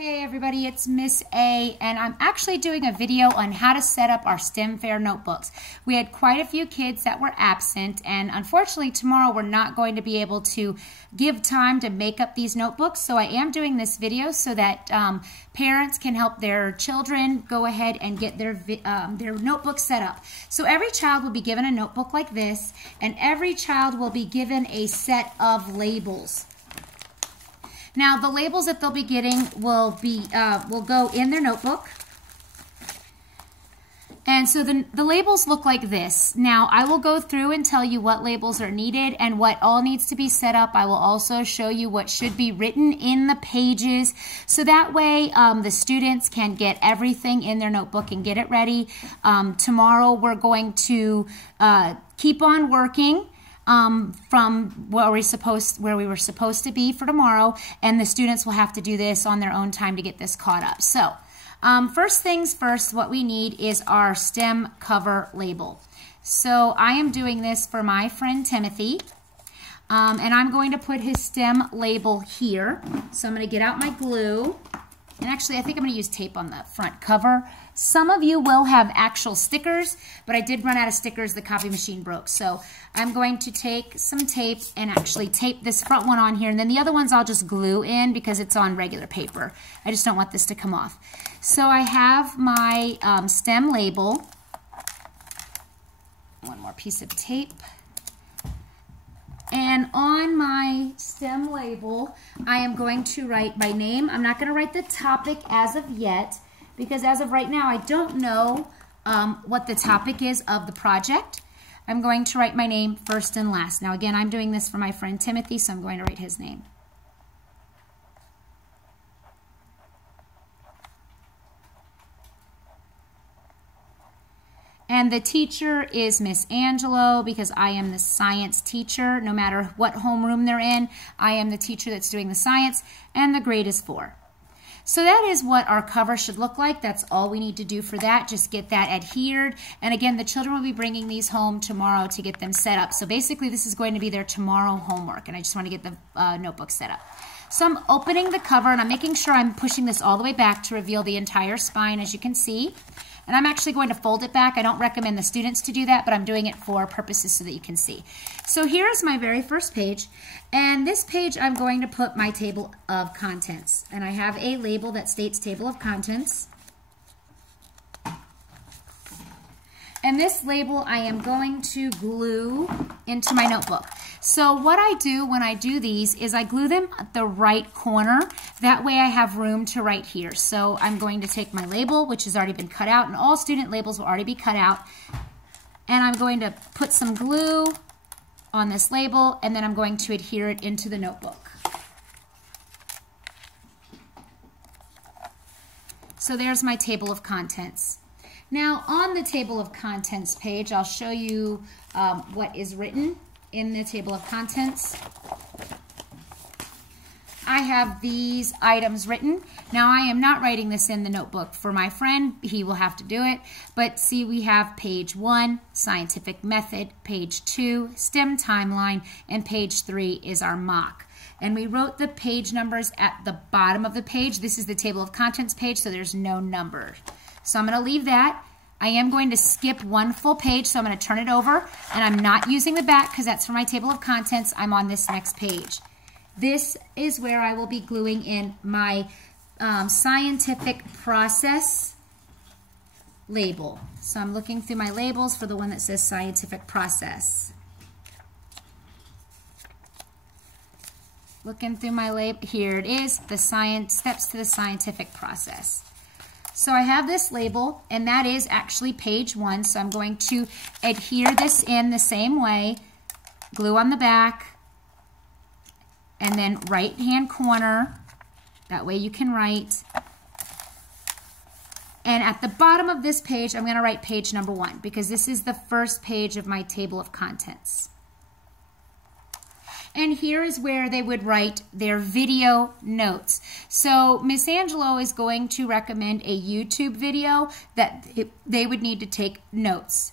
Hey everybody, it's Miss A, and I'm actually doing a video on how to set up our STEM Fair notebooks. We had quite a few kids that were absent, and unfortunately tomorrow we're not going to be able to give time to make up these notebooks, so I am doing this video so that parents can help their children go ahead and get their notebooks set up. So every child will be given a notebook like this, and every child will be given a set of labels. Now, the labels that they'll be getting will go in their notebook. And so the labels look like this. Now, I will go through and tell you what labels are needed and what all needs to be set up. I will also show you what should be written in the pages. So that way, the students can get everything in their notebook and get it ready. Tomorrow, we're going to keep on working from where we were supposed to be for tomorrow, and the students will have to do this on their own time to get this caught up. So first things first, what we need is our STEM cover label. So I am doing this for my friend Timothy, and I'm going to put his STEM label here. So I'm going to get out my glue. And actually, I think I'm going to use tape on the front cover. Some of you will have actual stickers, but I did run out of stickers. The copy machine broke. So I'm going to take some tape and actually tape this front one on here. And then the other ones I'll just glue in because it's on regular paper. I just don't want this to come off. So I have my STEM label. One more piece of tape. And on my STEM label, I am going to write my name. I'm not going to write the topic as of yet, because as of right now, I don't know what the topic is of the project. I'm going to write my name first and last. Now again, I'm doing this for my friend Timothy, so I'm going to write his name. And the teacher is Miss Angelo, because I am the science teacher. No matter what homeroom they're in, I am the teacher that's doing the science, and the grade is 4. So that is what our cover should look like. That's all we need to do for that. Just get that adhered. And again, the children will be bringing these home tomorrow to get them set up. So basically, this is going to be their tomorrow homework, and I just want to get the notebook set up. So I'm opening the cover, and I'm making sure I'm pushing this all the way back to reveal the entire spine, as you can see. And I'm actually going to fold it back. I don't recommend the students to do that, but I'm doing it for purposes so that you can see. So here's my very first page. And this page, I'm going to put my table of contents. And I have a label that states table of contents. And this label I am going to glue into my notebook. So what I do when I do these is I glue them at the right corner. That way I have room to write here. So I'm going to take my label, which has already been cut out, and all student labels will already be cut out. And I'm going to put some glue on this label, and then I'm going to adhere it into the notebook. So there's my table of contents. Now, on the table of contents page, I'll show you what is written in the table of contents. I have these items written. Now, I am not writing this in the notebook for my friend. He will have to do it. But see, we have page 1, scientific method, page 2, STEM timeline, and page 3 is our mock. And we wrote the page numbers at the bottom of the page. This is the table of contents page, so there's no number. So I'm going to leave that. I am going to skip one full page, so I'm going to turn it over. And I'm not using the back because that's for my table of contents. I'm on this next page. This is where I will be gluing in my scientific process label. So I'm looking through my labels for the one that says scientific process. Looking through my label, here it is, the steps to the scientific process. So I have this label, and that is actually page 1. So I'm going to adhere this in the same way, glue on the back, and then right-hand corner. That way you can write. And at the bottom of this page, I'm going to write page number 1 because this is the first page of my table of contents. And here is where they would write their video notes. So Miss Angelo is going to recommend a YouTube video that they would need to take notes.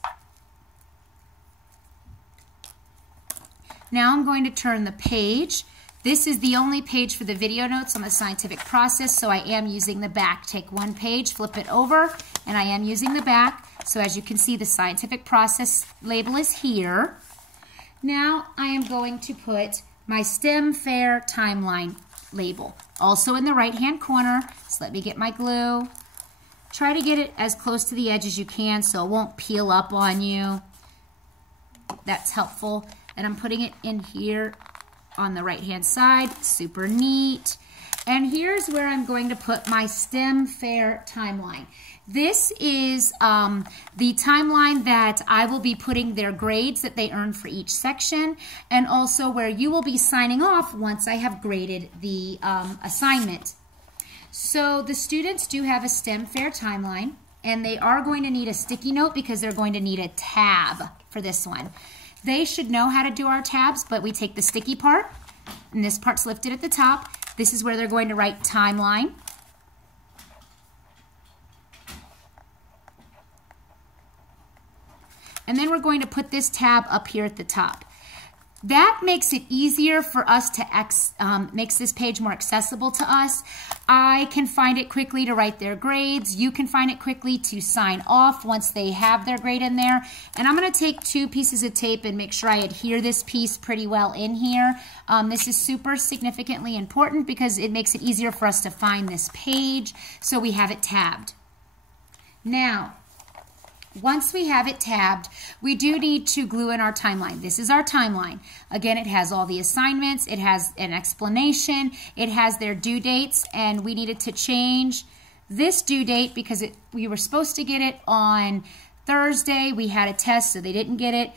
Now I'm going to turn the page This is the only page for the video notes on the scientific process, so I am using the back. Take one page, flip it over, and I am using the back. So as you can see, the scientific process label is here. Now I am going to put my STEM Fair timeline label, also in the right-hand corner. So let me get my glue. Try to get it as close to the edge as you can so it won't peel up on you. That's helpful. And I'm putting it in here on the right-hand side. Super neat. And here's where I'm going to put my STEM Fair timeline. This is the timeline that I will be putting their grades that they earn for each section, and also where you will be signing off once I have graded the assignment. So the students do have a STEM Fair timeline, and they are going to need a sticky note because they're going to need a tab for this one. They should know how to do our tabs, but we take the sticky part, and this part's lifted at the top. This is where they're going to write timeline. And then we're going to put this tab up here at the top. That makes it easier for us to, makes this page more accessible to us. I can find it quickly to write their grades. You can find it quickly to sign off once they have their grade in there. And I'm gonna take 2 pieces of tape and make sure I adhere this piece pretty well in here. This is super significantly important because it makes it easier for us to find this page, so we have it tabbed. Now, once we have it tabbed, we do need to glue in our timeline. This is our timeline. Again, it has all the assignments, it has an explanation, it has their due dates, and we needed to change this due date because we were supposed to get it on Thursday. We had a test, so they didn't get it.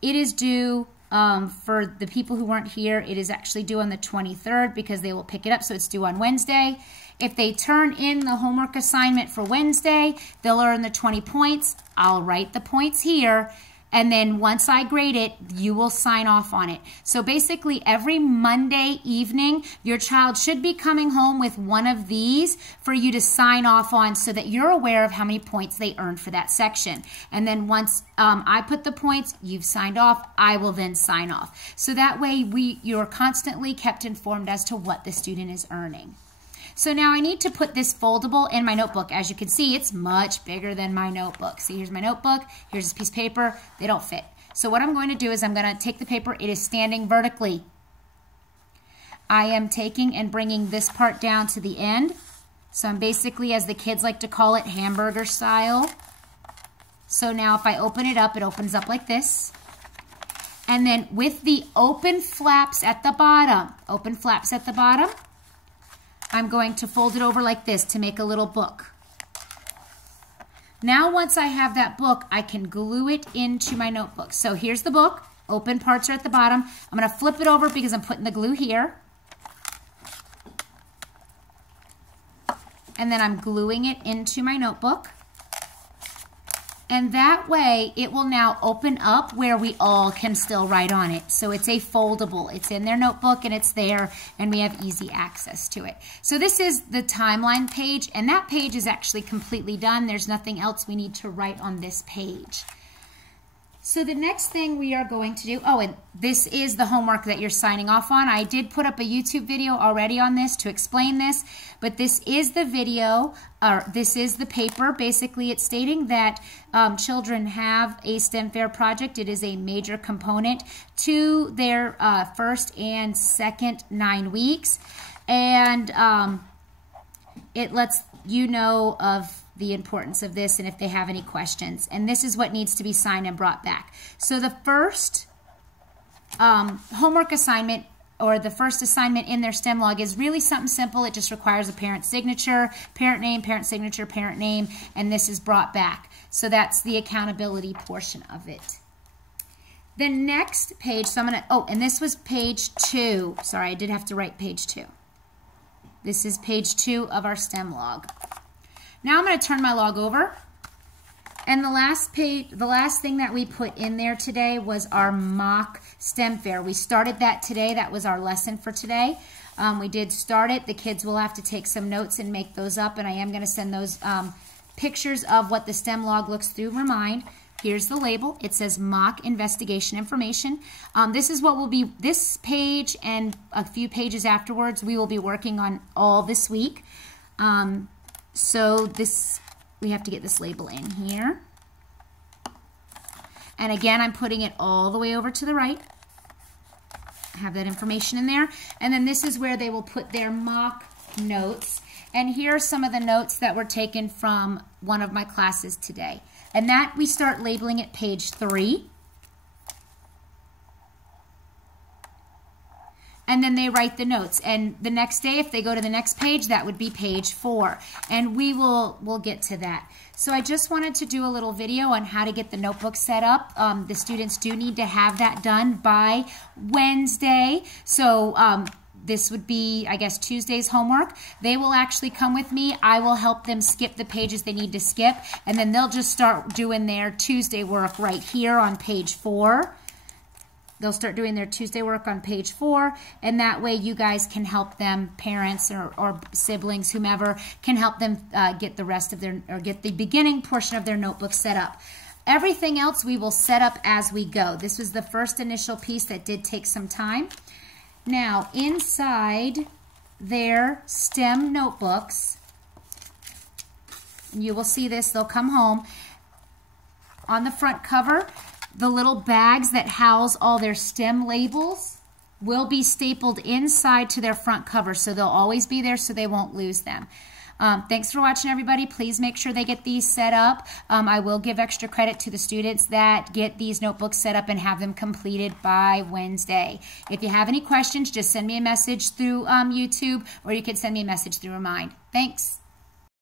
It is due, for the people who weren't here, it is actually due on the 23rd because they will pick it up, so it's due on Wednesday. If they turn in the homework assignment for Wednesday, they'll earn the 20 points. I'll write the points here, and then once I grade it, you will sign off on it. So basically, every Monday evening, your child should be coming home with one of these for you to sign off on so that you're aware of how many points they earned for that section. And then once I put the points, you've signed off, I will then sign off. So that way, you're constantly kept informed as to what the student is earning. So now I need to put this foldable in my notebook. As you can see, it's much bigger than my notebook. See, here's my notebook. Here's this piece of paper. They don't fit. So what I'm going to do is I'm going to take the paper. It is standing vertically. I am taking and bringing this part down to the end. So I'm basically, as the kids like to call it, hamburger style. So now if I open it opens up like this. And then with the open flaps at the bottom, I'm going to fold it over like this to make a little book. Now once I have that book, I can glue it into my notebook. So here's the book. Open parts are at the bottom. I'm going to flip it over because I'm putting the glue here. And then I'm gluing it into my notebook. And that way, it will now open up where we all can still write on it. So it's a foldable. It's in their notebook and it's there, and we have easy access to it. So this is the timeline page, and that page is actually completely done. There's nothing else we need to write on this page. So the next thing we are going to do, and this is the homework that you're signing off on. I did put up a YouTube video already on this to explain this, but this is the video, or this is the paper. Basically, it's stating that children have a STEM Fair project. It is a major component to their first and second 9 weeks, and it lets you know of the importance of this and if they have any questions. And this is what needs to be signed and brought back. So the first homework assignment, or the first assignment in their STEM log, is really something simple. It just requires a parent signature, parent name, parent signature, parent name, and this is brought back. So that's the accountability portion of it. The next page, so I'm gonna, and this was page 2. Sorry, I did have to write page 2. This is page 2 of our STEM log. Now I'm going to turn my log over, and the last thing that we put in there today was our mock STEM Fair. We started that today. That was our lesson for today. We did start it. The kids will have to take some notes and make those up, and I am going to send those pictures of what the STEM log looks through Remind. Here's the label. It says mock investigation information. This is what will be, this page and a few pages afterwards, we will be working on all this week. So this, we have to get this label in here. And again, I'm putting it all the way over to the right. I have that information in there. And then this is where they will put their mock notes. And here are some of the notes that were taken from one of my classes today. And that we start labeling at page 3. And then they write the notes. And the next day, if they go to the next page, that would be page 4. And we'll get to that. So I just wanted to do a little video on how to get the notebook set up. The students do need to have that done by Wednesday. So this would be, I guess, Tuesday's homework. They will actually come with me. I will help them skip the pages they need to skip, and then they'll just start doing their Tuesday work right here on page 4. They'll start doing their Tuesday work on page 4, and that way you guys can help them, parents or siblings, whomever, can help them get the rest of their, or get the beginning portion of their notebook set up. Everything else we will set up as we go. This was the first initial piece that did take some time. Now, inside their STEM notebooks, you will see this, they'll come home. On the front cover, the little bags that house all their STEM labels will be stapled inside to their front cover, so they'll always be there so they won't lose them. Thanks for watching, everybody. Please make sure they get these set up. I will give extra credit to the students that get these notebooks set up and have them completed by Wednesday. If you have any questions, just send me a message through YouTube, or you can send me a message through Remind. Thanks.